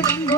Thank you.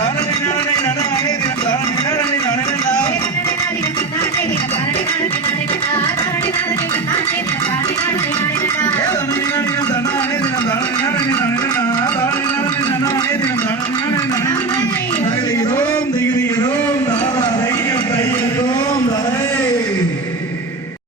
கண்ணனை நாடினம் கண்ணனை நாடினம்